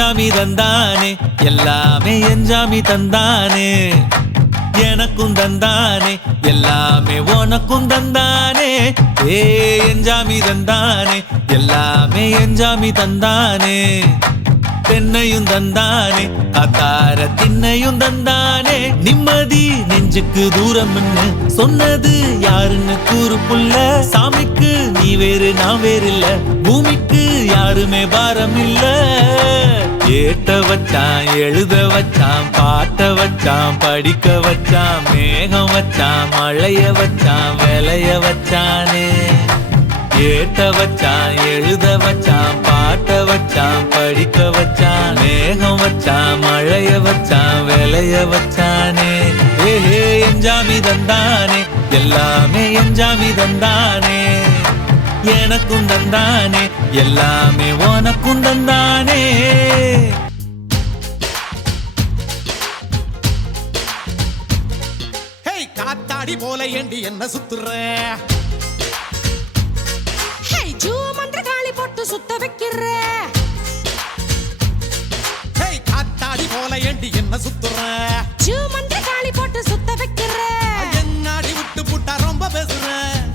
எஞ்சாமி தந்தானே எல்லாமே எஞ்சாமி தந்தானே எனக்கும் தந்தானே எல்லாமே உனக்கும் தந்தானே ஏ எஞ்சாமி தந்தானே எல்லாமே எஞ்சாமி தந்தானே தென்னையும் தந்தானே அத்தார திண்ணையும் தந்தானே நிம்மதி நெஞ்சுக்கு தூரம்னு சொன்னது யாருன்னு கூறு புள்ள சாமிக்கு நீ வேறு நான் வேறு இல்ல பூமிக்கு யாருமே பாரம் இல்ல ஏட்ட வச்சான் எழுத வச்சான் பாட்ட வச்சான் படிக்க வச்சான் மேகம் வச்சான் மழைய வச்சான் விளைய வச்சானே ஏட்ட வச்சான் எழுத வச்சான் பாட்ட வச்சான் படிக்க வச்சான் மேகம் வச்சான் மழைய வச்சான் விளைய வச்சானே ஏஹே எஞ்சாமி தந்தானே எல்லாமே எஞ்சாமி தந்தானே எனக்கும் தந்தானே எல்லாமே உனக்கும் தந்தானே காத்தாடி போல ஏண்டி என்ன சுத்துற போட்டு சுத்த வைக்கிற காத்தாடி போல ஏண்டி என்ன சுத்துற காளி போட்டு சுத்த வைக்கிற என்னாடி விட்டு புட்டா ரொம்ப பேசுற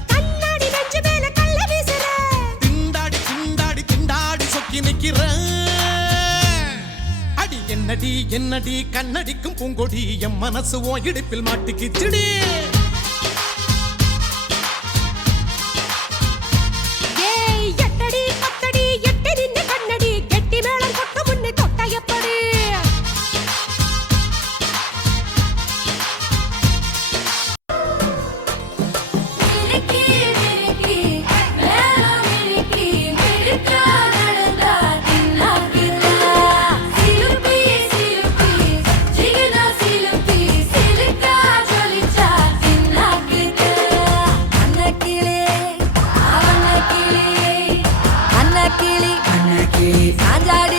கண்ணாடி நெஞ்சு மேல கள்ள வீசுற திண்டாடி திண்டாடி திண்டாடி சொக்கி நிக்கிற அடி என்னடி என்னடி கண்ணடிக்கும் பூங்கொடி என் மனசு ஓ இடுப்பில் மாட்டிக்கிச்சுடி சாஞ்சாடி